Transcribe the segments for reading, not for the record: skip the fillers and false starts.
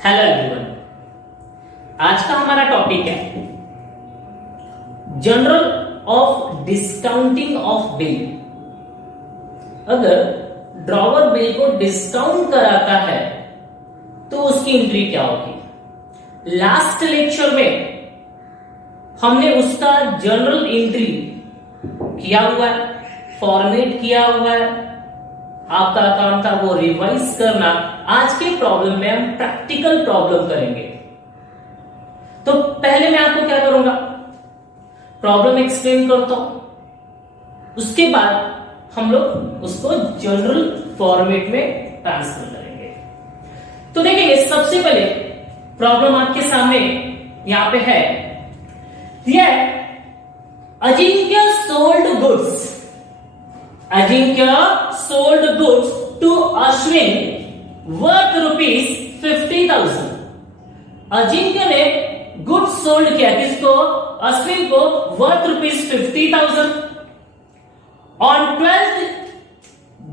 Hello everyone. आज का हमारा टॉपिक है general of discounting of bill. अगर ड्रॉवर बिल को डिस्काउंट कराता है तो उसकी एंट्री क्या होगी। लास्ट लेक्चर में हमने उसका जनरल एंट्री किया हुआ है, फॉर्मेट किया हुआ है। आपका काम था वो रिवाइज करना। आज के प्रॉब्लम में हम प्रैक्टिकल प्रॉब्लम करेंगे। तो पहले मैं आपको क्या करूंगा, प्रॉब्लम एक्सप्लेन करता हूं, उसके बाद हम लोग उसको जनरल फॉर्मेट में ट्रांसफर करेंगे। तो देखेंगे, सबसे पहले प्रॉब्लम आपके सामने यहां पे है, Ajinkya sold goods. Ajinkya sold goods to Ashwin worth ₹50,000। Ajinkya ने गुड्स सोल्ड किया किसको, अश्विन को, worth ₹50,000 on 12th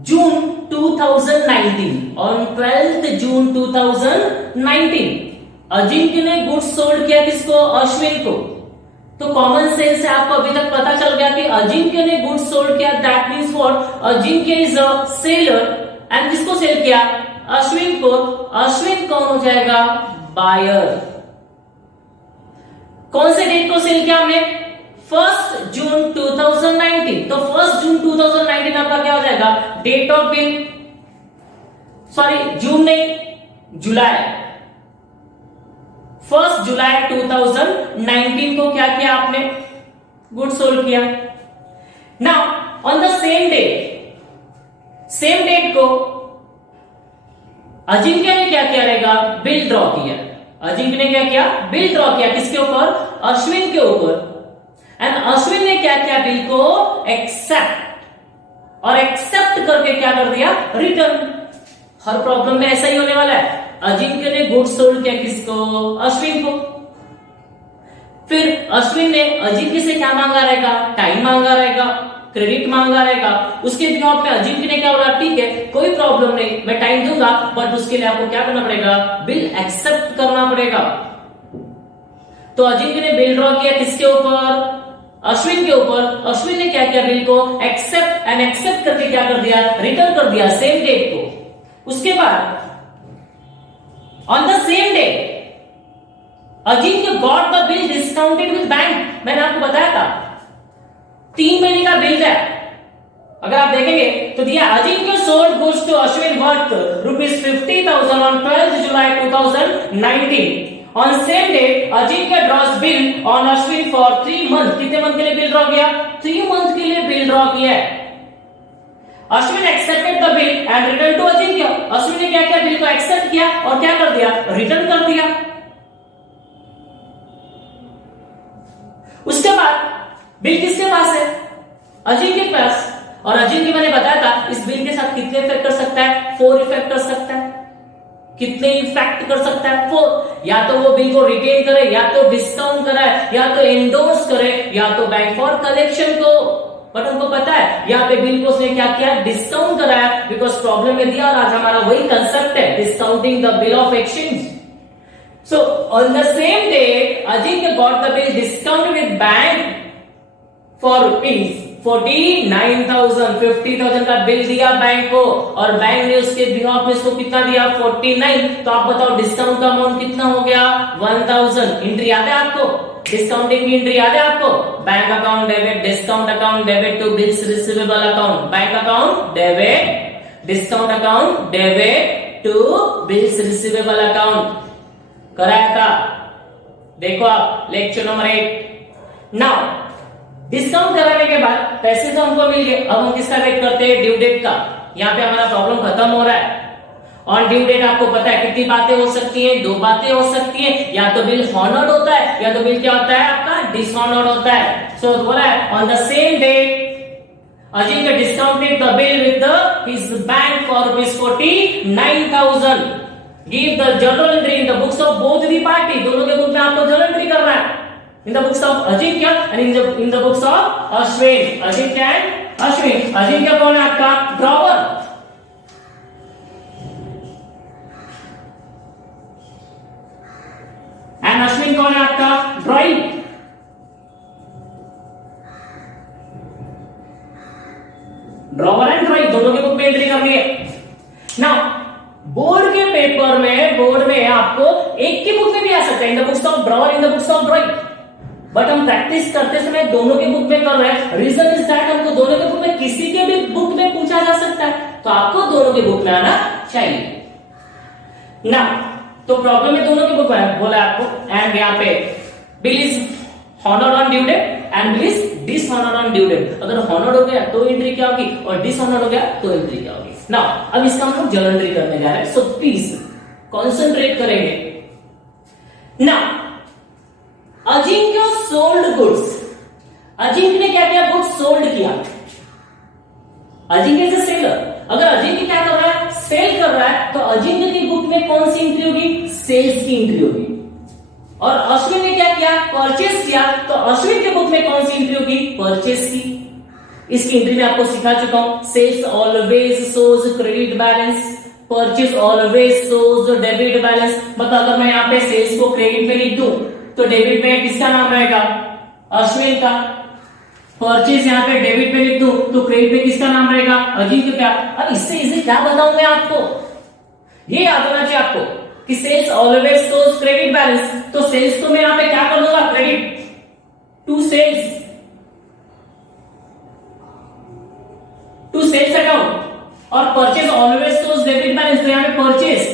June 2019। On 12th June 2019 Ajinkya ने गुड्स सोल्ड किया किसको, अश्विन को। तो कॉमन सेंस से आपको अभी तक पता चल गया कि अजिंक्य ने गुड्स सोल्ड किया, that means what, Ajinkya is a seller and किसको सेल किया, अश्विन को। अश्विन कौन हो जाएगा, बायर। कौन से डेट को सेल किया हमने, 1 जून 2019। तो 1 जून 2019 आपका क्या हो जाएगा, date of bill. Sorry, June नहीं, जुलाई। 1 जुलाई 2019 को क्या किया आपने, गुड सोल्ड किया। Now on the same date को अजिंक्य ने क्या किया रहेगा, बिल ड्रॉ किया। अजिंक्य ने क्या किया, बिल ड्रॉ किया किसके ऊपर, अश्विन के ऊपर। एंड अश्विन ने क्या किया, बिल को एक्सेप्ट, और एक्सेप्ट करके क्या कर दिया, रिटर्न। हर प्रॉब्लम में ऐसा ही होने वाला है। अजिंक्य ने गुड्स सोल्ड किया किसको, अश्विन को। फिर अश्विन ने अजिंक्य से क्या मांगा रहेगा, टाइम मांगा रहेगा, क्रेडिट मांगा रहेगा। उसके बिहाफ में अजिंक्य ने क्या बोला, ठीक है कोई प्रॉब्लम नहीं, मैं टाइम दूंगा, बट उसके लिए आपको क्या करना पड़ेगा, बिल एक्सेप्ट करना पड़ेगा। तो अजिंक्य ने बिल ड्रॉ किया किसके ऊपर, अश्विन के ऊपर। अश्विन ने क्या किया, बिल को एक्सेप्ट, एंड एक्सेप्ट करके क्या कर दिया, रिटर्न कर दिया सेम डेट को। उसके बाद on the same day Ajinkya got the bill discounted with bank. मैंने आपको बताया था 3 महीने का बिल है। अगर आप देखेंगे तो दिया, Ajinkya sold goods to Ashwin worth ₹50,000 on 12th July 2019। On same day Ajinkya draws bill on Ashwin for 3 month. कितने मंथ के लिए बिल ड्रॉ किया, 3 मंथ के लिए बिल ड्रॉ किया है। Ashwin accepted the bill and return to Ajinkya. Ashwin ने क्या किया, बिल को एक्सेप्ट किया और क्या कर दिया, रिटर्न कर दिया। उसके बाद बिल किसके पास है, अजिंक्य के पास। और अजिंक्य मैंने बताया था इस बिल के साथ कितने इफेक्ट कर सकता है, 4 इफेक्ट कर सकता है। कितने इफेक्ट कर सकता है, 4। या तो वो बिल को रिटेन करे, या तो डिस्काउंट कराए, या तो एंडोर्स करे, या तो बैंक फॉर कलेक्शन को। बट उनको पता है यहाँ पे बिल को उसने क्या किया, डिस्काउंट कराया, बिकॉज प्रॉब्लम में दिया। और आज हमारा वही कंसेप्ट है, discounting the bill of exchange. So on the same day Ajinkya got the bill discount with bank for ₹49,000। 50,000 का बिल दिया बैंक को, और बैंक ने उसके बिहाफ में इसको कितना दिया, 49। तो आप बताओ डिस्काउंट का अमाउंट कितना हो गया, 1,000। एंट्री याद है आपको, डिस्काउंटिंग की एंट्री याद है आपको, bank account debit, discount account debit to bills receivable account. Bank account debit, discount account debit to bills receivable account कराया था। देखो आप लेक्चर नंबर 8। नाउ डिस्काउंट कराने के बाद पैसे तो हमको मिल गए, अब हम किसका वेट करते हैं, ड्यू डेट का। यहाँ पे हमारा प्रॉब्लम खत्म हो रहा है। ऑन ड्यू डेट आपको पता है कितनी बातें हो सकती है, 2 बातें हो सकती है। या तो बिल हॉनर्ड होता है, या तो बिल क्या होता है आपका, डिसऑनर्ड होता है। सो बोला है on the same day Ajinkya discounted the bill with his bank for ₹49,000। Give the journal entry in the books of both the party. दोनों के बुक में आपको जर्नल एंट्री करना है, इन the books of Ajinkya and in the books of Ashwin. Ajinkya and Ashwin. Ajinkya कौन है आपका, drawer. में कौन है आपका ड्राइंग, ड्रॉवर एंड ड्राइंग दोनों के बुक में एंट्री करनी है ना। बोर्ड के पेपर में, बोर्ड में आपको एक की बुक में भी आ सकता है, इन the books of drawer, in the books of drawing, but हम प्रैक्टिस करते समय दोनों के बुक में कर रहे हैं। रीजन इज दैट हमको दोनों के बुक में किसी के भी बुक में पूछा जा सकता है, तो आपको दोनों के बुक में आना चाहिए ना। तो प्रॉब्लम में दोनों के बुक में बोला आपको। एंड यहाँ पे bill is honoured on due date and bill is dishonoured on due date. अगर हॉनर्ड हो गया तो एंट्री क्या होगी और डिसऑनर्ड हो गया तो एंट्री क्या होगी ना। अब इसका हम लोग जर्नल एंट्री करने जा रहे हैं, सो प्लीज कॉन्सेंट्रेट करेंगे ना। अजिंक्य सोल्ड गुड्स, अजिंक्य ने क्या किया, गुड्स सोल्ड किया। अजिंक्य इज अ सेलर, अगर अजिंक्य क्या कर रहा है, सेल कर रहा है, तो अजिंक्य की बुक में कौन सी एंट्री होगी, सेल्स की एंट्री होगी। और अश्विन ने क्या किया, परचेस किया, तो अश्विन के बुक में कौन सी एंट्री होगी, परचेस की। इसकी एंट्री में आपको सिखा चुका हूं, sales always shows credit balance, purchase always shows debit balance. मतलब अगर मैं यहाँ पे सेल्स को क्रेडिट में लिख दूं तो डेबिट में किसका नाम रहेगा, अश्विन का। परचेज यहाँ पे डेबिट में लिख दूं तो क्रेडिट में किसका नाम रहेगा, अजिंक्य का। अब इससे इजी क्या बताऊं मैं आपको, ये याद होना चाहिए आपको कि sales always shows credit balance, तो सेल्स को मैं यहाँ पे क्या कर दूंगा, credit to sales, to sales account. और purchase always shows debit balance, तो यहाँ पे परचेज,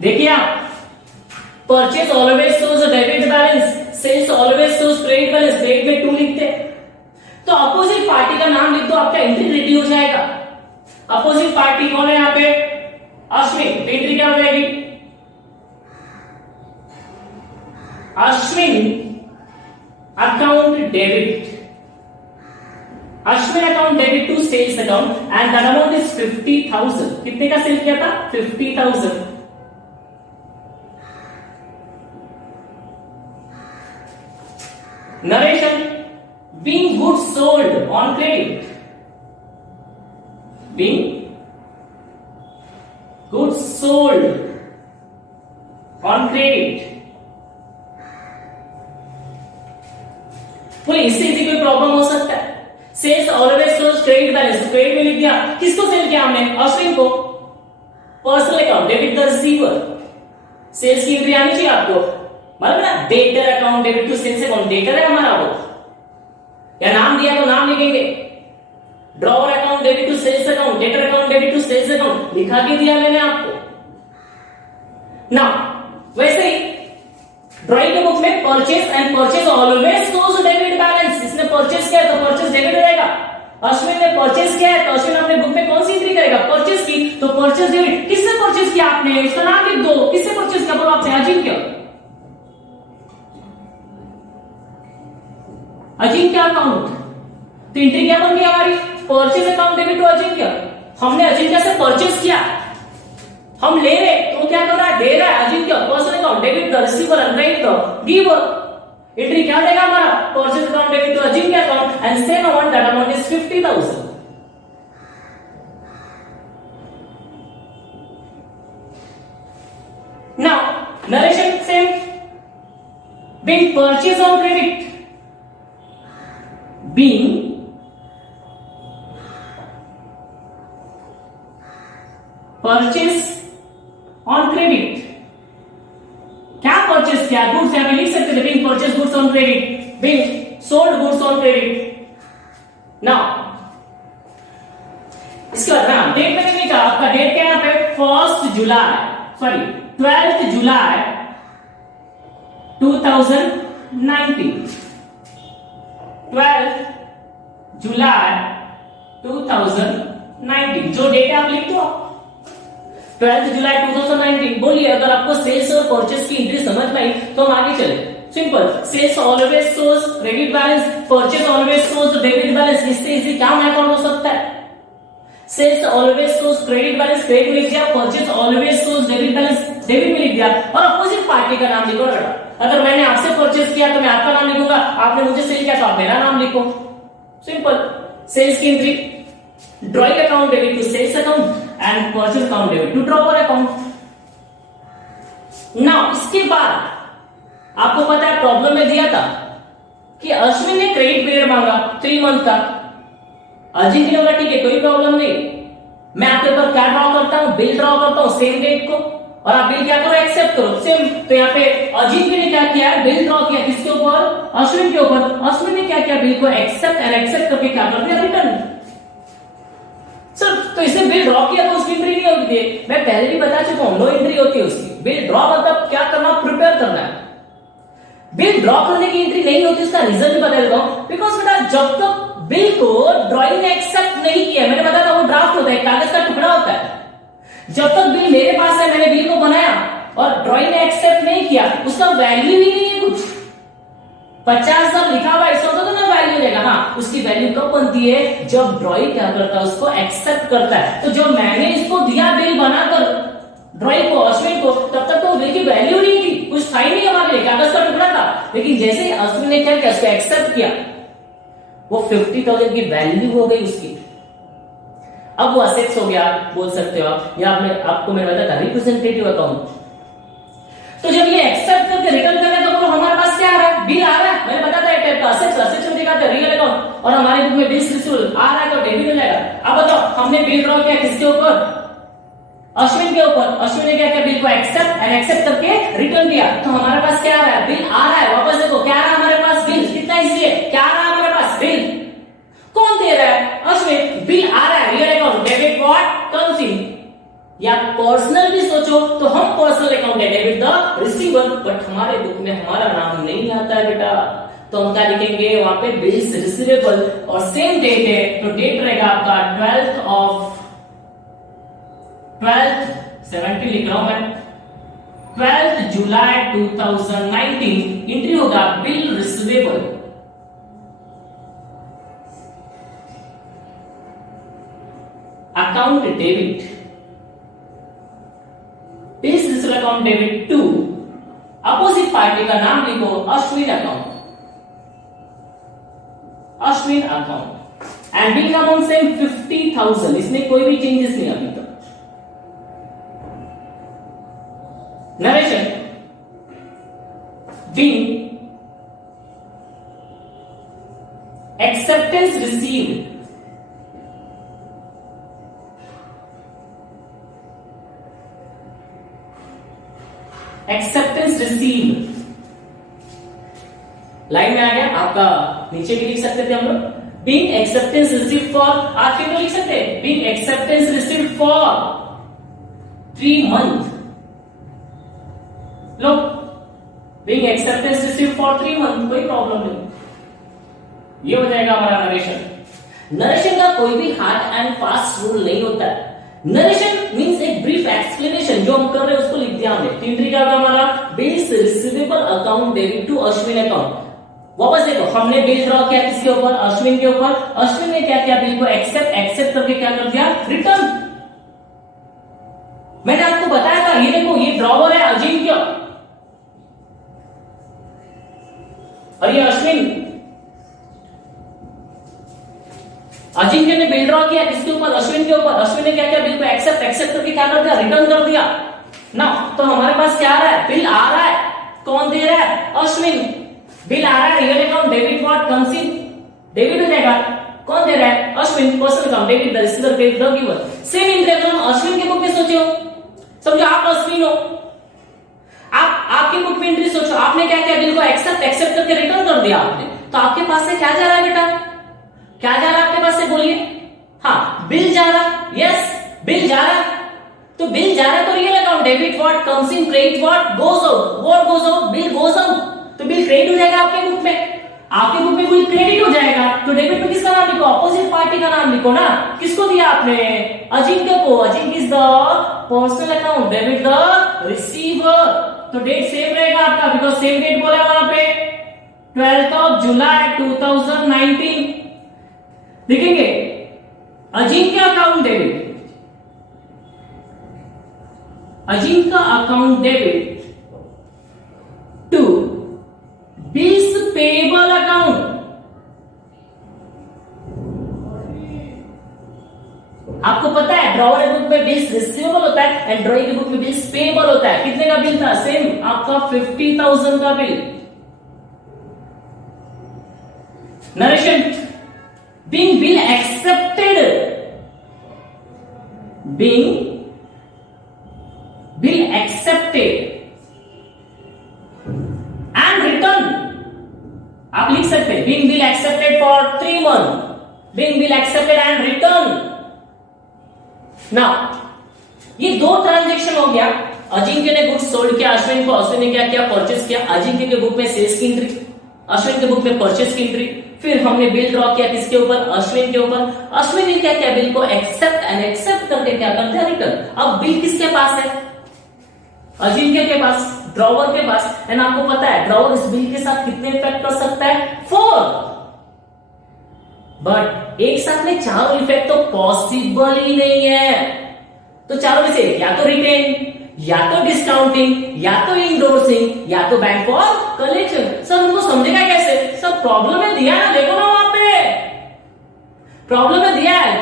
देखिए आप, purchase always shows debit balance, sales always shows credit balance, credit में टू लिखते हैं, तो अपोजिट पार्टी का नाम लिख दो, आपका एंट्री रेडी हो जाएगा। अपोजिट पार्टी कौन है यहाँ पे, अश्विन, एंट्री क्या हो जाएगी, Ashwin account debit, Ashwin account debit to sales account and that amount is 50,000। कितने का सेल किया था, 50,000। Narration, being goods sold on credit, being goods sold on credit। बोले इससे इसी कोई प्रॉब्लम हो सकता है, sales always shows credit balance, credit में लिख दिया, किसको सेल किया हमने, अश्विन को। Personal account debit the receiver, sales की एंट्री आनी चाहिए आपको, मतलब ना debtor account debit to sales account, debtor है हमारा वो, या नाम दिया तो नाम लिखेंगे। Drawer account debit to sales account, debtor account debit to sales account लिखा के दिया मैंने आपको ना। वैसे ही ड्राइंग के बुक में purchase and purchase always shows debit balance, इसने परचेज किया तो परचेज डेबिट रहेगा। अश्विन ने परचेज किया है तो अश्विन अपने बुक में कौन सी एंट्री करेगा, परचेज की, तो परचेज डेबिट। किससे परचेज किया आपने, इसका नाम लिख दो, किससे परचेज किया, बोलो आपने, अजिंक्य, अजिंक्य अकाउंट, तो एंट्री क्या बन गई हमारी, purchase account debit to Ajinkya. हमने अजिंक्य से परचेज किया, हम ले रहे तो क्या कर रहा है, दे रहा है Ajinkya, personal account debit the receiver and credit the giver. Entry क्या देगा हमारा, purchase account debit to Ajinkya account and same amount, that amount is 50,000। Now narration same, being purchased on credit, being purchased on credit। क्या purchase किया, goods, यहां पे लिख सकते थे being purchased goods on credit, being sold goods on credit। Now इसके बाद ना डेट मैंने लिखा, आपका डेट क्या है यहाँ पे, 1 जुलाई, सॉरी 12 जुलाई 2019, 12 जुलाई 2019, जो डेट आप लिख दो, 12 जुलाई 2019। बोलिए अगर आपको सेल्स और परचेस की एंट्री समझ में आई तो हम आगे चले। Simple, sales always shows credit balance, purchase always shows debit balance, इससे इसी क्या मेथड हो सकता है, sales always shows credit balance, credit में लिख दिया, purchase always shows debit balance, debit में लिख दिया, और अपोजिट पार्टी का नाम लिखो। अगर मैंने आपसे परचेस किया तो मैं आपका नाम लिखूंगा, आपने मुझे सेल किया तो आप मेरा नाम लिखो। सिंपल, सेल्स की entry, drawing account debit to sales account and purchase account debit to drawer account. Now इसके बाद आपको पता है प्रॉब्लम में दिया था कि अश्विन ने क्रेडिट पीरियड मांगा 3 मंथ का। अजिंक्य ने बोला ठीक है कोई प्रॉब्लम नहीं, मैं आपके ऊपर क्या ड्रॉ करता हूं, बिल ड्रॉ करता हूं सेम डेट को, और आप बिल क्या करो एक्सेप्ट करो सेम। तो यहाँ पे अजिंक्य ने क्या किया, बिल ड्रॉ किया किसके ऊपर, अश्विन के ऊपर। अश्विन ने क्या किया, बिल को एक्सेप्ट एंड एक्सेप्ट करके क्या कर दिया, रिटर्न। सर तो इसने बिल ड्रॉ किया तो उसकी एंट्री नहीं होती है, मैं पहले भी बता चुका हूं नो एंट्री होती है उसकी। बिल ड्रॉ मतलब क्या करना, प्रिपेयर करना है। बिल ड्रॉ करने की एंट्री नहीं होती, इसका रीजन भी बता देता हूं। बिकॉज बेटा जब तक बिल को ड्रॉइंग ने एक्सेप्ट नहीं किया, मैंने बताया था वो ड्राफ्ट होता है, कागज का टुकड़ा होता है। जब तक बिल मेरे पास है, मैंने बिल को बनाया और ड्रॉइंग ने एक्सेप्ट नहीं किया, उसका वैल्यू ही नहीं है कुछ। 50 जब लिखा हुआ इसका तो ना वैल्यू देगा। हाँ उसकी वैल्यू कब बनती है, जब ड्रॉइंग क्या करता है, उसको एक्सेप्ट करता है। तो जब मैंने इसको दिया बिल बनाकर ड्रॉइंग को, अश्विन को, तब तक तो बिल की वैल्यू नहीं थी, कुछ था ही नहीं हमारे लिए, कागज का टुकड़ा था। लेकिन जैसे ही अश्विन ने क्या किया, उसको एक्सेप्ट किया, वो 50,000 की वैल्यू हो गई उसकी। अब वो असेट्स हो गया बोल सकते हो आप, या आपको मैंने बताया था रिप्रेजेंटेटिव अकाउंट। तो जब ये एक्सेप्ट करके रिटर्न कर रहे हैं तो हमारे पास क्या आ रहा है, बिल आ रहा है। मैंने बताया था एक टाइप का असेट्स में दिखाते हैं रियल अकाउंट, और हमारे बुक में बिल्स रिसीवेबल आ रहा है तो डेबिट हो जाएगा। अब बताओ हमने बिल ड्रॉ किया किसके ऊपर, अश्विन के ऊपर। अश्विन ने क्या किया, बिल को एक्सेप्ट एंड एक्सेप्ट करके रिटर्न दिया। तो हमारे पास क्या आ रहा है, बिल आ रहा है। वापस देखो क्या आ रहा है हमारे पास, बिल। कितना इजी है, क्या आ रहा है हमारे पास, बिल। कौन दे रहा है, अश्विन। बिल आ रहा है, real account, debit what comes इन। या पर्सनल भी सोचो तो हम पर्सनल अकाउंट है, डेबिट द रिसीवर। बट हमारे बुक में हमारा नाम नहीं आता है बेटा, तो हम क्या लिखेंगे वहां पे, बिल्स रिसीवेबल, और सेम डेट है तो डेट रहेगा आपका 12th 17 लिख रहा हूं मैं, 12 जुलाई 2019। एंट्री होगा bill receivable, account debit, bills receivable account debit to opposite party का नाम लिखो, Ashwin account, Ashwin account. And bill amount same 50,000, इसमें कोई भी चेंजेस नहीं अभी तक। Narration, bill, acceptance received, acceptance received, line में आ गया आपका, नीचे भी लिख सकते थे हम लोग, बीइंग एक्सेप्टेंस रिसीव्ड फॉर, आप क्यों लिख सकते हैं, being acceptance received for 3 month. Low, being acceptance received for 3 month, कोई प्रॉब्लम नहीं। ये हो जाएगा हमारा नरेशन। नरेशन का कोई भी हार्ड एंड फास्ट रूल नहीं होता है। नरेशन मींस एक ब्रीफ एक्सप्लेनेशन, जो हम कर रहे हैं उसको लिख दिया हमने। एंट्री क्या होगा हमारा, bills receivable account debit to Ashwin account. वापस देखो हमने बिल ड्रॉ किया किसके ऊपर, अश्विन के ऊपर। अश्विन ने क्या किया, बिल को एक्सेप्ट करके क्या कर दिया, रिटर्न। मैंने आपको बताया था, ये देखो ये ड्रॉवर है अजिंक्य और ये अश्विन। अजिंक्य ने बिल ड्रॉ किया किसके ऊपर, अश्विन के ऊपर। अश्विन ने क्या किया, बिल को एक्सेप्ट करके क्या कर दिया, रिटर्न कर दिया ना। तो हमारे पास क्या आ रहा है, बिल आ रहा है। कौन दे रहा है, अश्विन। बिल आ रहा है, real account debit what comes in, debit हो जाएगा। कौन दे रहा है, Ashwin. Personal account debit the receiver credit the giver. Same interest हम अश्विन के बुक में सोचो, समझो आप अश्विन हो, आप आपके बुक में एंट्री सोचो, आपने क्या किया, बिल को एक्सेप्ट करके रिटर्न कर दिया आपने। तो आपके पास से क्या जा रहा है बेटा, क्या जा रहा है आपके पास से, बोलिए। हाँ बिल जा रहा, यस बिल जा रहा। तो बिल जा रहा तो real account debit what comes in, credit what goes out. What goes out, bill goes out. तो बिल क्रेडिट हो जाएगा आपके बुक में, आपके बुक में बिल क्रेडिट हो जाएगा। तो डेबिट में किसका नाम लिखो, अपोजिट पार्टी का नाम लिखो ना। किसको दिया आपने, अजिंक्य को। Ajinkya is the personal account, debit the receiver. तो डेट सेम रहेगा आपका, बिकॉज सेम डेट बोला वहां पे 12 जुलाई 2019। देखेंगे Ajinkya account debit, Ajinkya account debit to bills payable account, आपको पता है ड्रॉवर बुक में बिल्स रिसीवेबल होता है एंड ड्रॉइंग बुक में बिल्स पेएबल होता है। कितने का बिल था? सेम आपका 50,000 का bill. Narration being bill accepted, being bill accepted and return. आप लिख सकते हैं being bill accepted for 3 months, being bill accepted and return. Now ये दो ट्रांजैक्शन हो गया। अजिंक्य ने गुड्स सोल्ड किया अश्विन को, अश्विन ने क्या किया? परचेस किया। अजिंक्य के बुक में सेल्स की एंट्री, अश्विन के बुक में परचेस की एंट्री। फिर हमने बिल ड्रॉ किया किसके ऊपर? अश्विन के ऊपर। अश्विन ने क्या किया? बिल को एक्सेप्ट एंड एक्सेप्ट करके क्या करते हैं? रिटर्न। अब बिल किसके पास है? अजिंक्य के पास, ड्रॉवर के पास। एंड आपको पता है ड्रॉवर इस बिल के साथ कितने इफेक्ट कर सकता है? 4। बट एक साथ में चारों इफेक्ट तो पॉसिबल ही नहीं है। तो चारों में से या तो रिटेन, या तो डिस्काउंटिंग, या तो इंडोर्सिंग, या तो बैंक फॉर कलेक्शन। सर उनको समझेगा कैसे? सर प्रॉब्लम में दिया है ना, देखो ना वहां पे प्रॉब्लम में दिया है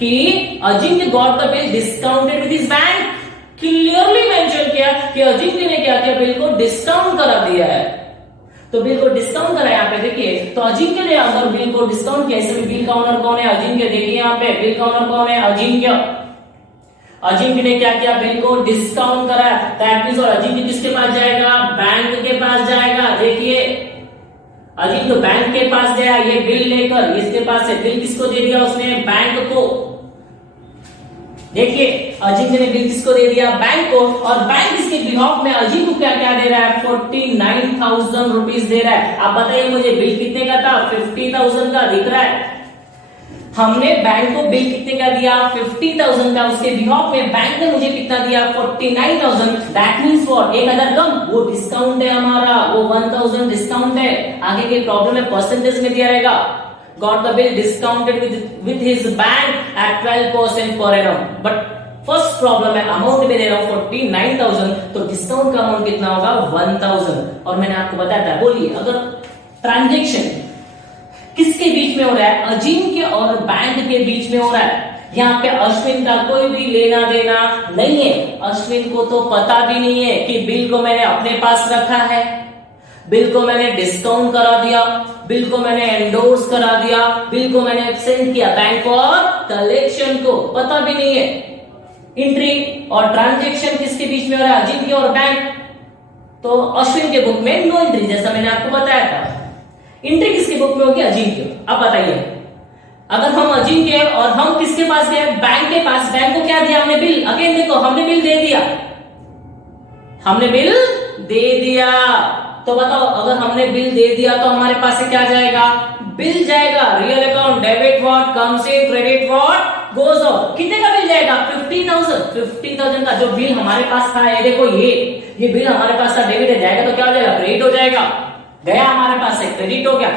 कि Ajinkya got the bill discounted with his bank. Clearly mention किया कि अजिंक्य ने क्या किया? बिल को डिस्काउंट करा दिया है। तो बिल को डिस्काउंट करा, यहाँ पे देखिए। तो अजिंक्य ने अगर बिल को डिस्काउंट किया, इसमें बिल का ओनर कौन है? अजिंक्य। देखिए यहाँ पे बिल का ओनर कौन है? अजिंक्य। अजिंक्य ने क्या किया? बिल को डिस्काउंट करा। दैट मींस और अजिंक्य किसके पास जाएगा? बैंक के पास जाएगा। देखिए अजिंक्य तो बैंक के पास गया ये बिल लेकर, इसके पास है। बिल किसको दे दिया उसने? बैंक को। देखिए अजिंक्य ने बिल किसको दे दिया? बैंक को। और बैंक इसके बिहाफ में अजिंक्य को क्या क्या दे रहा है? 49,000 रुपीज दे रहा है। आप बताइए मुझे बिल कितने का था? 50,000 का दिख रहा है। हमने बैंक को बिल कितने का दिया? 50,000 का। उसके बिहाफ में बैंक ने मुझे कितना दिया? 49,000। That means what? 1,000 कम। वो डिस्काउंट है हमारा, वो 1,000 डिस्काउंट है। आगे के प्रॉब्लम में परसेंटेज में दिया रहेगा। Got the bill discounted with his bank at 12% per annum. But first problem है अमाउंट में दे रहा हूं 49,000, तो डिस्काउंट का अमाउंट कितना होगा? 1,000। और मैंने आपको बताया था, बोलिए अगर ट्रांजैक्शन किसके बीच में हो रहा है? अजिंक्य और बैंक के बीच में हो रहा है। यहाँ पे अश्विन का कोई भी लेना देना नहीं है। अश्विन को तो पता भी नहीं है कि बिल को मैंने अपने पास रखा है, बिल को मैंने डिस्काउंट करा दिया, बिल को मैंने एंडोर्स करा दिया, बिल को मैंने सेंड किया बैंक फॉर कलेक्शन को, पता भी नहीं है। एंट्री और ट्रांजैक्शन किसके बीच में हो रहा है? अजिंक्य और बैंक। तो अश्विन के बुक में नो एंट्री, जैसा मैंने आपको बताया था। एंट्री किसके बुक में होगी? अजिंक्य। अब बताइए अगर हम अजिंक्य और हम किसके पास गए? बैंक के पास। बैंक को क्या दिया हमने? बिल। अगेन देखो हमने बिल दे दिया, हमने बिल दे दिया। तो बताओ अगर हमने बिल दे दिया तो हमारे पास से क्या जाएगा? बिल जाएगा। Real account debit what comes in, credit what goes out. कितने का बिल जाएगा? 50,000। 50,000 का जो बिल हमारे पास था, ये देखो ये बिल हमारे पास था, डेबिट है, जाएगा तो क्या हो जाएगा? क्रेडिट हो जाएगा। गया हमारे पास से, क्रेडिट हो गया।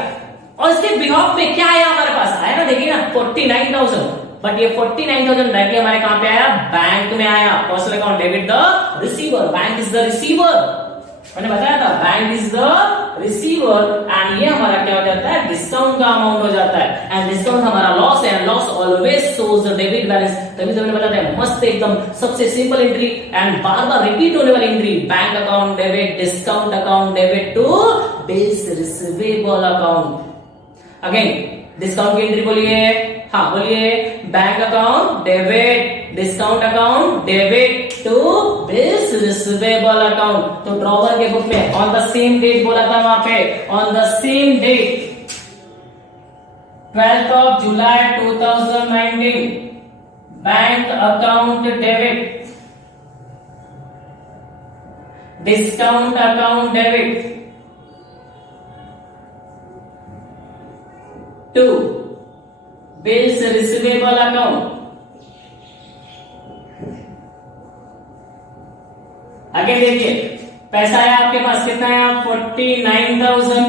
और इसके बिहाफ में क्या आया हमारे पास? आया ना, देखिए ना 49,000। बट ये 49,000 डायरेक्टली हमारे कहां पे आया? बैंक में आया। Personal account debit the receiver, bank is the receiver. मैंने बताया था bank is the receiver and ये हमारा क्या हो जाता है? डिस्काउंट का अमाउंट हो जाता है। एंड डिस्काउंट हमारा लॉस है, loss always shows the debit balance. तभी तो मैंने बताया था मस्त एकदम सबसे सिंपल एंट्री एंड बार बार रिपीट होने वाली entry. Bank account debit, discount account debit to bills receivable account. Again discount की एंट्री बोलिए। हाँ बोलिए। Bank account debit, discount account debit to bills receivable account. तो ड्रॉवर के बुक में ऑन द सेम डेट बोला था वहां पे, on the same date 12th of July 2019 bank account debit, discount account debit to bills receivable account. आगे देखिए पैसा है आपके पास, कितना है? 49,000।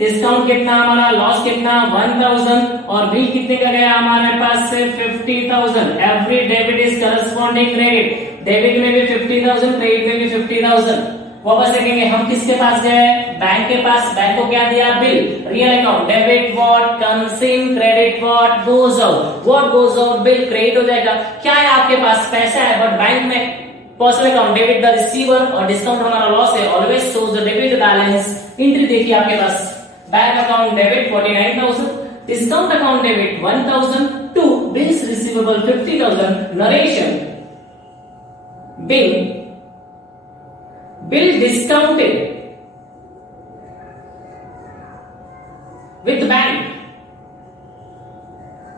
डिस्काउंट कितना हमारा? लॉस कितना? 1,000। और बिल कितने का गया हमारे पास से? 50,000। Every debit is corresponding credit. Debit में भी 50,000, क्रेडिट में भी 50,000। वापस देखेंगे हम किसके पास गए? बैंक के पास, बैंक को क्या दिया, bill, real account, debit what comes in, credit what goes out, what goes out, bill credit हो जाएगा। क्या है आपके पास, पैसा है, बट बैंक में personal account debit the receiver और डिस्काउंट हमारा लॉस है, always shows the debit balance. Entry देखिए आपके पास, bank account debit 49,000, discount account debit 1,000, to bills receivable 50,000, narration bill discounted with bank,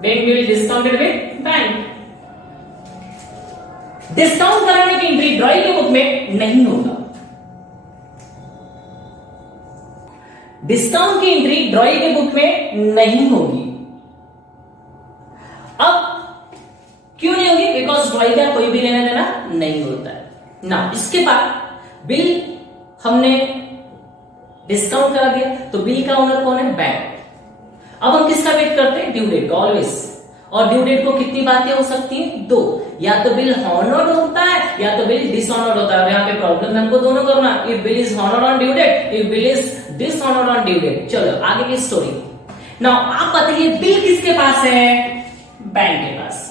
bill discounted with bank। Discount कराने की entry drawing की book में नहीं होगा, डिस्काउंट की एंट्री ड्राइंग की बुक में नहीं होगी। अब क्यों नहीं होगी, बिकॉज ड्राइंग का कोई भी लेना देना नहीं होता है ना। इसके बाद बिल हमने डिस्काउंट करा दिया, तो बिल का ओनर कौन है, बैंक। अब हम किसका वेट करते हैं, ड्यू डेट का ऑलवेज। और ड्यू डेट को कितनी बातें हो सकती हैं, दो, या तो बिल हॉनर्ड होता है या तो बिल डिसऑनर्ड होता है। और यहाँ पे प्रॉब्लम हमको दोनों करना, if bill is honoured on due date, if bill is dishonoured on due date. चलो आगे की स्टोरी। नाउ आप बताइए बिल किसके पास है, बैंक के पास।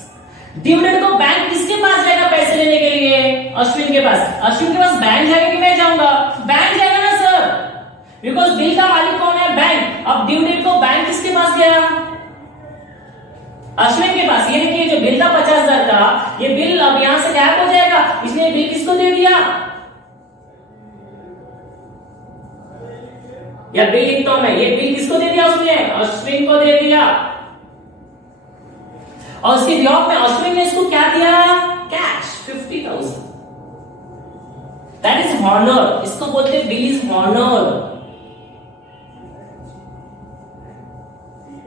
ड्यू डेट को बैंक किसके पास जाएगा पैसे लेने के लिए, अश्विन के पास। अश्विन के पास बैंक जाएगा कि मैं जाऊंगा, बैंक जाएगा ना सर, बिकॉज बिल का मालिक कौन है, बैंक। अब ड्यू डेट को बैंक किसके पास गया, अश्विन के पास। ये देखिए जो बिल था 50,000 का, ये बिल अब यहां से गायब हो जाएगा, इसलिए बिल किसको दे दिया, या बिल लिखता हूं मैं, ये बिल किसको दे दिया उसने, अश्विन को दे दिया। और उसके जवाब में अश्विन ने इसको क्या दिया, कैश 50,000। दैट इज हॉनर, इसको बोलते हैं bill is honour,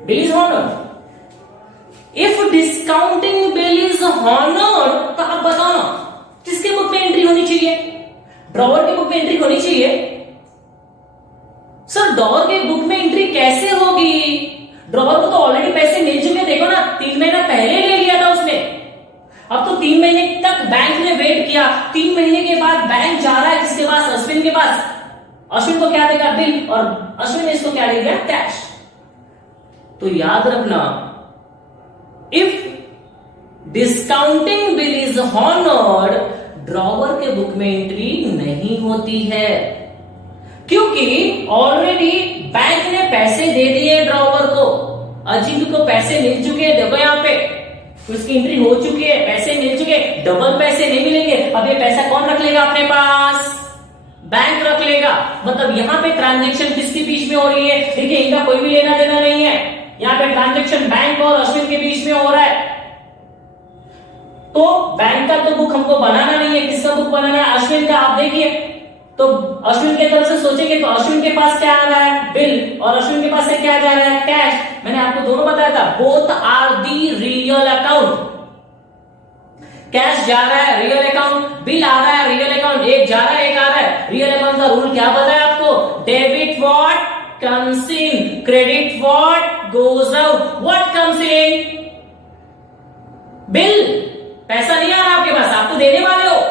bill is honour. If discounting bill is honour, तो आप बताओ ना किसके बुक में एंट्री होनी चाहिए, ड्रॉवर के बुक में एंट्री होनी चाहिए। सर ड्रॉवर के बुक में एंट्री कैसे होगी, ड्रॉवर को तो ऑलरेडी पैसे मिल चुके, देखो ना 3 महीना पहले ले लिया था उसने। अब तो 3 महीने तक बैंक ने वेट किया, 3 महीने के बाद बैंक जा रहा है किसके पास, अश्विन के पास। अश्विन को क्या देगा, बिल, और अश्विन ने इसको क्या दे दिया, कैश। तो याद रखना, if discounting bill is honoured, drawer के बुक में एंट्री नहीं होती है, क्योंकि ऑलरेडी बैंक ने पैसे दे दिए ड्रॉवर को। अजीत को पैसे मिल चुके हैं, देखो यहाँ पे उसकी एंट्री हो चुकी है, पैसे मिल चुके, डबल पैसे नहीं मिलेंगे। अब ये पैसा कौन रख लेगा अपने पास, बैंक रख लेगा। मतलब यहाँ पे ट्रांजैक्शन किसके बीच में हो रही है, देखिए इनका कोई भी लेना देना नहीं है, यहाँ पे ट्रांजैक्शन बैंक और अश्विन के बीच में हो रहा है। तो बैंक का तो बुक हमको बनाना नहीं है, किसका बुक बनाना है, अश्विन का। आप देखिए तो अश्विन के तरफ से सोचेंगे तो अश्विन के पास क्या आ रहा है, बिल, और अश्विन के पास से क्या जा रहा है, कैश। मैंने आपको दोनों बताया था, both are the real account. Cash जा रहा है रियल अकाउंट, बिल आ रहा है रियल अकाउंट, एक जा रहा है एक आ रहा है। रियल अकाउंट का रूल क्या बताया आपको, debit what comes in, credit what goes out. What comes in, bill, पैसा नहीं आ रहा आपके पास, आप तो देने वाले हो।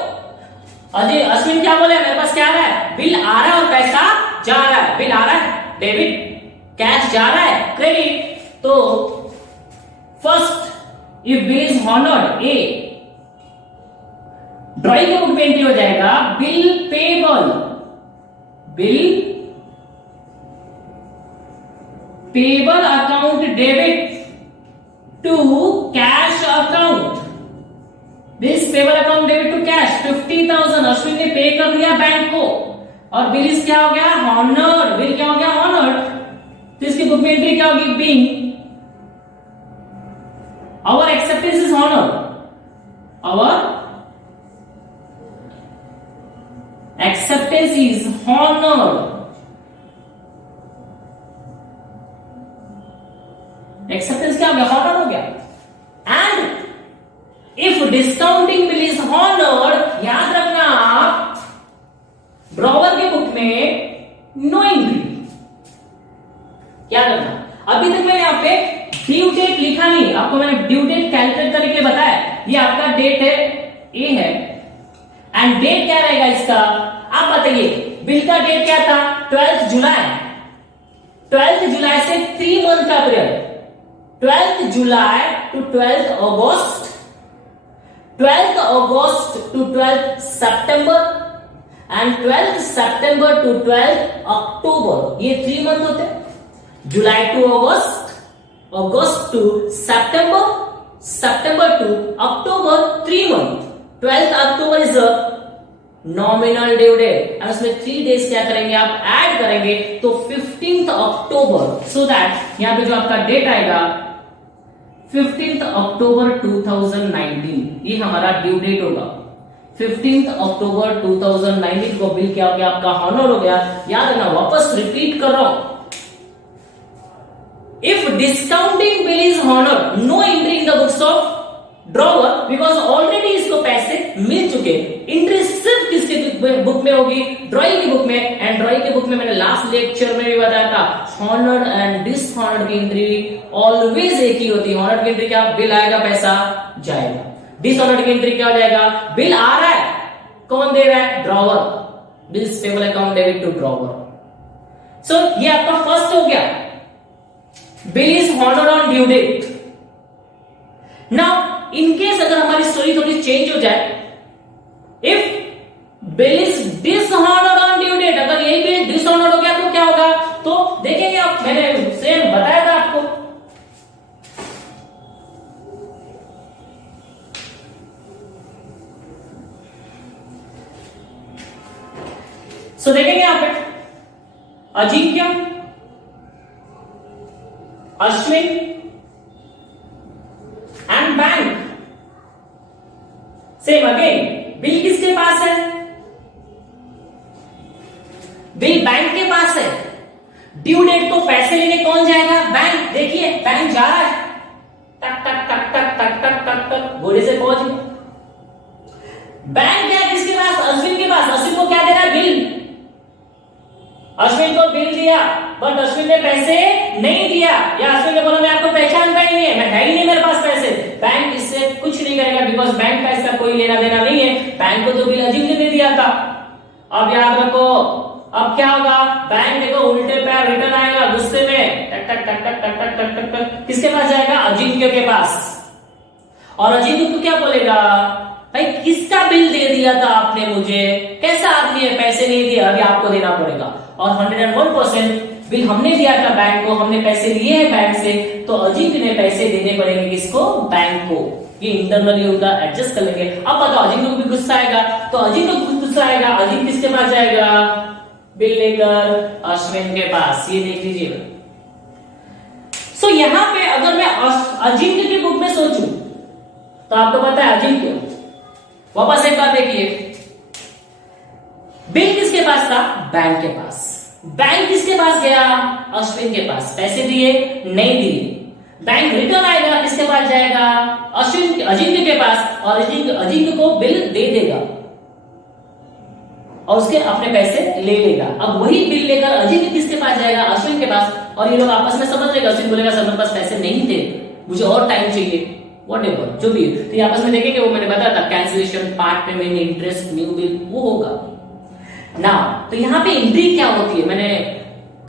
अजय अश्विन क्या बोले, मेरे पास क्या आ रहा है, बिल आ रहा है और पैसा जा रहा है। बिल आ रहा है डेबिट, कैश जा रहा है क्रेडिट। तो first if bill is honoured, a drawing के बुक में एंट्री हो जाएगा, bill payable, bill payable account debit to cash account, bills payable account debit to cash 50,000 Ashwin ने पे कर दिया बैंक को, और बिल्स क्या हो गया, हॉनर्ड, बिल क्या हो गया, हॉनर्ड। तो इसकी बुक में एंट्री क्या होगी, being our acceptance is honoured, our acceptance is honoured, acceptance क्या हो गया, हॉनर्ड हो गया। And if discounting bill is honoured, याद रखना आप ड्रॉवर के बुक में नो एंट्री, क्या करना। अभी तक मैंने यहाँ पे ड्यू डेट लिखा नहीं, आपको मैंने ड्यू डेट कैलकुलेट करके बताया। ये आपका डेट है, ए है, एंड डेट क्या रहेगा इसका, आप बताइए बिल का डेट क्या था? 12 जुलाई। 12 जुलाई से 3 मंथ का period, 12 July to 12 August, 12 August to 12 September and 12 September to 12 October. ये 3 मंथ होते हैं, July to August, August to September, September to October, 3 month. 12 October is nominal due date और उसमें 3 डेज क्या करेंगे आप? ऐड करेंगे तो 15 अक्टूबर, सो दैट यहां पे जो आपका डेट आएगा 15 अक्टूबर 2019, ये हमारा ड्यू डेट होगा। 15 अक्टूबर 2019 को बिल क्या हो गया? आपका हॉनर हो गया। याद रखना, वापस रिपीट कर रहा हूं, if discounting bill is honour, no entry in the books of drawer, because already इसको पैसे मिल चुके। एंट्री सिर्फ किसके बुक में होगी? ड्रॉइंग की बुक में। एंड ड्रॉइंग की बुक में मैंने लास्ट लेक्चर में भी बताया था, हॉनर्ड एंड डिसहॉनर्ड की एंट्री ऑलवेज एक ही होती है। हॉनर्ड की एंट्री क्या? बिल आएगा, पैसा जाएगा। डिसऑनर्ड की एंट्री क्या हो जाएगा? बिल आ रहा है, कौन दे रहा है? Drawer. Bills payable account debit to drawer. So ये आपका फर्स्ट हो गया, bill is honoured on due date. Now in case अगर हमारी स्टोरी थोड़ी चेंज हो जाए, if bill is dishonoured on due date, अगर ये बिल डिसऑनर्ड हो गया तो क्या होगा? तो देखेंगे आप, मैंने सेम बताया था आपको। सो देखेंगे यहां पे Ajinkya, Ashwin and bank. Same again, bill किसके पास है? बिल बैंक के पास है। ड्यू डेट को पैसे लेने कौन जाएगा? बैंक। देखिए बैंक जा रहा है, टक टक टक टक टक टक टक टक घोड़े से पहुंच गया। बैंक क्या है किसके पास? अश्विन के पास। अश्विन को क्या दे रहा है? बिल। अश्विन को बिल दिया, बट अश्विन ने पैसे नहीं दिया, या अश्विन ने बोला मैं आपको पहचानता ही नहीं है, मैं है ही नहीं मेरे पास पैसे। बैंक इससे कुछ नहीं करेगा, बिकॉज बैंक का इसका कोई लेना देना नहीं है। बैंक को तो बिल अजिंक्य ने दिया था। अब याद रखो, अब क्या होगा? बैंक देखो उल्टे पैर रिटर्न आएगा, गुस्से में टक टक टक टक टक टक टक टक टक किसके पास जाएगा? अजिंक्य के पास। और अजिंक्य को क्या बोलेगा? भाई किसका बिल दे दिया था आपने मुझे? कैसा आदमी है, पैसे नहीं दिया, अभी आपको देना पड़ेगा। और 101% बिल हमने दिया था बैंक को, हमने पैसे लिए हैं बैंक से, तो अजिंक्य ने पैसे देने पड़ेंगे किसको? बैंक को। ये इंटरनली उनका एडजस्ट कर लेंगे। अब बताओ, अजिंक्य को भी गुस्सा आएगा, तो अजिंक्य को गुस्सा आएगा, अजिंक्य किसके पास जाएगा? बिल लेकर अश्विन के पास। ये देख लीजिएगा। सो यहां पे अगर मैं अजिंक्य की बुक में सोचूं तो आपको पता है अजिंक्य, वापस एक बार देखिए, बिल किसके पास था? बैंक के पास। बैंक किसके पास गया? अश्विन के पास। पैसे दिए? नहीं दिए। बैंक रिटर्न आएगा, किसके पास जाएगा? अश्विन, अजिंक्य के पास। और अजिंक्य को बिल दे देगा और उसके अपने पैसे ले लेगा। अब वही बिल लेकर अजिंक्य किसके पास जाएगा? अश्विन के पास। और ये लोग आपस में समझ लेगा। अश्विन बोलेगा सर मेरे पास पैसे नहीं थे, मुझे और टाइम चाहिए, व्हाटएवर जो भी है। तो ये आपस में देखेंगे, वो मैंने बताया था cancellation, part payment, interest, new bill, वो होगा ना। तो यहां पे एंट्री क्या होती है? मैंने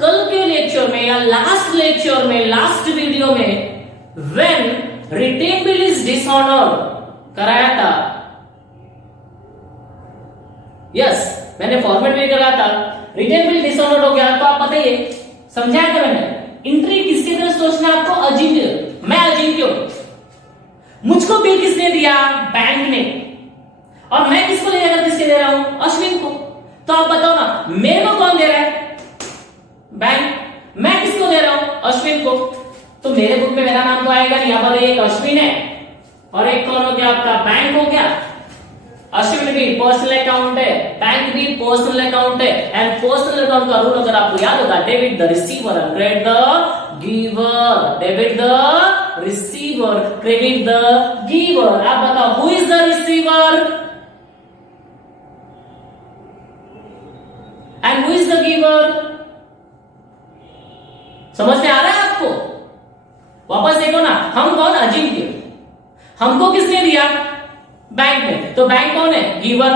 कल के लेक्चर में या लास्ट लेक्चर में, लास्ट वीडियो में, when written bill is dishonoured कराया था। यस, मैंने फॉर्मेट में कराया था। रिटेन बिल डिसऑनर्ड हो गया तो आप बताइए, समझाया था मैंने। एंट्री किसकी तरह सोचना आपको? अजिंक्य। मैं अजिंक्य हूं, मुझको बिल किसने दिया? बैंक ने। और मैं किसको ले जाकर किसके दे रहा हूं? अश्विन को। तो आप बताओ ना, मेरे को कौन दे रहा है? बैंक। मैं किसको दे रहा हूं? अश्विन को। तो मेरे बुक में मेरा नाम तो आएगा नहीं। यहां पर एक अश्विन है और एक कौन हो गया आपका? बैंक हो गया। अश्विन भी पर्सनल अकाउंट है, बैंक भी पर्सनल अकाउंट है। एंड पर्सनल अकाउंट का रूल अगर आपको याद होगा, debit the receiver, credit the giver. Debit the receiver, credit the giver. आप बताओ, who is the receiver and who is the giver? समझ में आ रहा है आपको? वापस देखो ना, हम कौन? अजिंक्य। हमको किसने दिया? बैंक ने। तो बैंक कौन है? गिवर।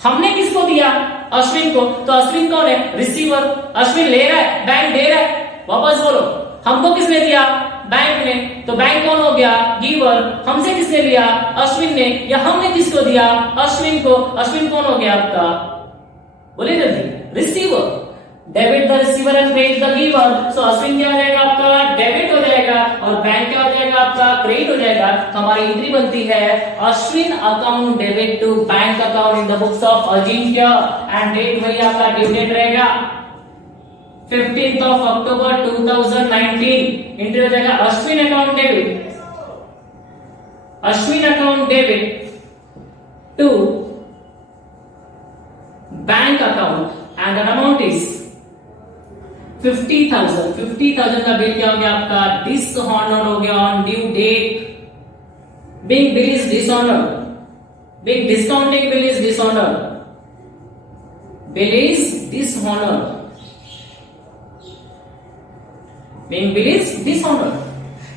हमने किसको दिया? अश्विन को, तो अश्विन कौन है? रिसीवर। अश्विन ले रहा है, बैंक दे रहा है। वापस बोलो, हमको किसने दिया? बैंक ने। तो बैंक कौन हो गया? गिवर। हमसे किसने लिया? अश्विन ने। या हमने किसको दिया? अश्विन को। अश्विन कौन हो गया आपका? बोले जल्दी, receiver. Debit the receiver and credit the giver. So Ashwin क्या हो जाएगा आपका? डेबिट हो जाएगा, और बैंक क्या हो जाएगा आपका? क्रेडिट हो जाएगा। तो हमारी एंट्री बनती है Ashwin account debit to bank account in the books of Ajinkya, and date वही आपका ड्यू डेट रहेगा 15th of October 2019। एंट्री हो जाएगा Ashwin account debit, Ashwin account debit to bank account, and the amount is 50,000। 50,000 का बिल क्या हो गया आपका? डिसऑनर हो गया on due date. Big bill is dishonour, big discounting bill is dishonour, bill is dishonour, big bill is dishonour.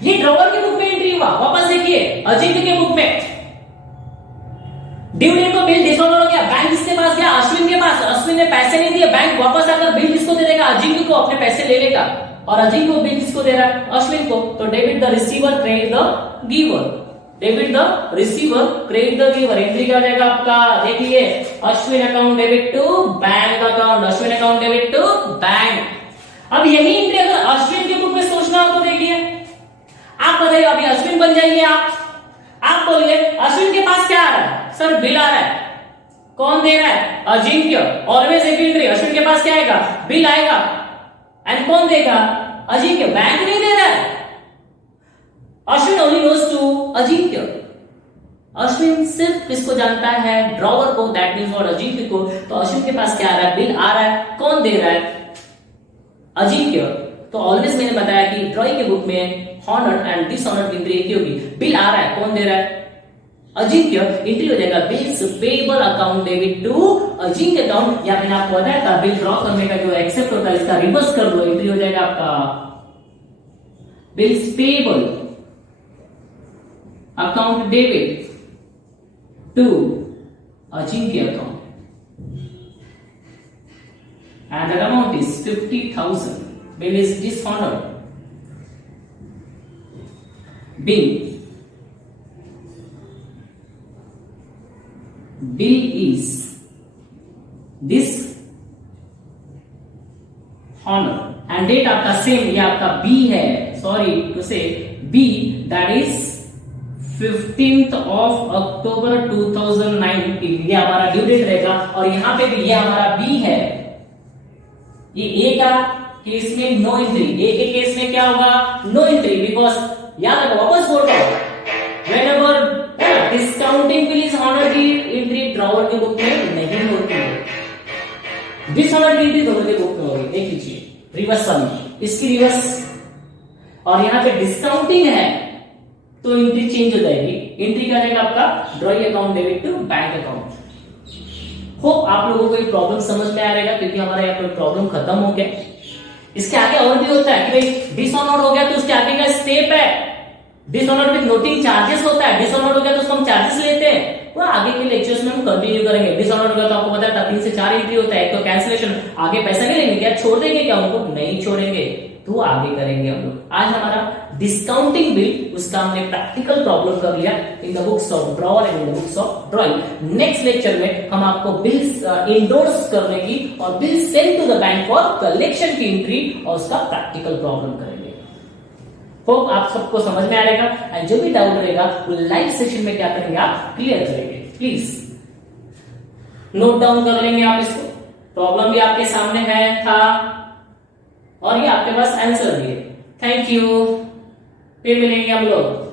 ये drawer की book में एंट्री हुआ। वापस देखिए अजिंक्य के बुक में ड्यू डेट को बिल डिसऑनर हो गया। बैंक किसके पास गया? अश्विन के पास। अश्विन ने पैसे नहीं दिए, बैंक वापस आकर बिल किसको दे देगा? अजिंक्य को। अपने पैसे ले लेगा, और अजिंक्य को बिल किसको दे रहा है? अश्विन को। तो debit the receiver credit the giver, debit the receiver credit the giver. Entry क्या हो जाएगा आपका? देखिए Ashwin account debit to bank account, Ashwin account debit to bank. अब यही एंट्री अगर अश्विन के बुक में सोचना हो तो देखिए, आप बताइए अभी अश्विन बन जाइए। आप बोलिए अश्विन के पास क्या आ रहा है? सर बिल आ रहा है। कौन दे रहा है? अजिंक्य। ऑलवेज एक एंट्री, अश्विन के पास क्या आएगा? बिल आएगा। एंड कौन देगा? अजिंक्य। बैंक नहीं दे रहा है। Ashwin only knows to Ajinkya. Ashwin सिर्फ किसको जानता है? ड्रॉवर को, दैट मीन्स और अजिंक्य को। तो अश्विन के पास क्या आ रहा है? बिल आ रहा है। कौन दे रहा है? अजिंक्य। तो ऑलवेज मैंने बताया कि ड्रॉइंग के बुक में हॉनर्ड एंड डिसऑनर्ड की एंट्री एक ही होगी। बिल आ रहा है, कौन दे रहा है? अजिंक्य। एंट्री हो जाएगा bills payable account debit to Ajinkya account. या मैंने आपको बताया था बिल ड्रॉ करने का जो एक्सेप्ट होता है इसका रिवर्स कर दो। एंट्री हो जाएगा आपका bills payable account debit to Ajinkya account, and the amount is 50,000. Bill is dishonored. Bill is dishonored, and date आपका सेम, ये आपका B है, सॉरी टू से B, that is 15th of October 2019। ये हमारा ड्यू डेट रहेगा, और यहां पे भी ये हमारा B है। ये ए का केस में नो एंट्री, ए के केस में क्या होगा? नो एंट्री, बिकॉज याद रखो, वापस बोल रहा हूं, whenever discounting bill is honoured की एंट्री ड्रॉवर की बुक में नहीं होती है। डिसऑनर्ड की एंट्री दोनों के बुक में होगी। देख लीजिए रिवर्स वाली, इसकी रिवर्स, और यहां पे डिस्काउंटिंग है तो एंट्री चेंज हो जाएगी। एंट्री क्या जाएगा आपका? Drawing account debit to bank account. Hope आप लोगों को ये प्रॉब्लम समझ में आ रहेगा, क्योंकि हमारा यहाँ पर प्रॉब्लम खत्म हो गया। इसके आगे और भी होता है कि भाई डिसऑनर्ड हो गया तो उसके आगे का स्टेप है डिसऑनर्ड विद नोटिंग चार्जेस होता है। डिसऑनर्ड हो गया तो उसको हम चार्जेस लेते हैं, वो आगे के लेक्चर्स में हम कंटिन्यू करेंगे। डिसऑनर्ड हो गया तो आपको पता है 3 से 4 एंट्री होता है। एक तो कैंसिलेशन, आगे पैसा नहीं लेंगे क्या? छोड़ देंगे क्या उनको? नहीं छोड़ेंगे, तो आगे करेंगे हम लोग। आज हमारा डिस्काउंटिंग बिल, उसका हमने प्रैक्टिकल प्रॉब्लम कर लिया in the books of drawer and in the books of drawing. Next lecture में हम आपको बिल्स इंडोर्स करने की और bill send to the bank for collection की एंट्री और उसका प्रैक्टिकल प्रॉब्लम करेंगे। होप आप सबको समझ में आ रहेगा, एंड जो भी डाउट रहेगा वो लाइव सेशन में क्या करेंगे? आप क्लियर करेंगे। प्लीज नोट डाउन कर लेंगे आप इसको। प्रॉब्लम भी आपके सामने है था, और ये आपके पास आंसर भी है। थैंक यू, फिर मिलेंगे हम लोग।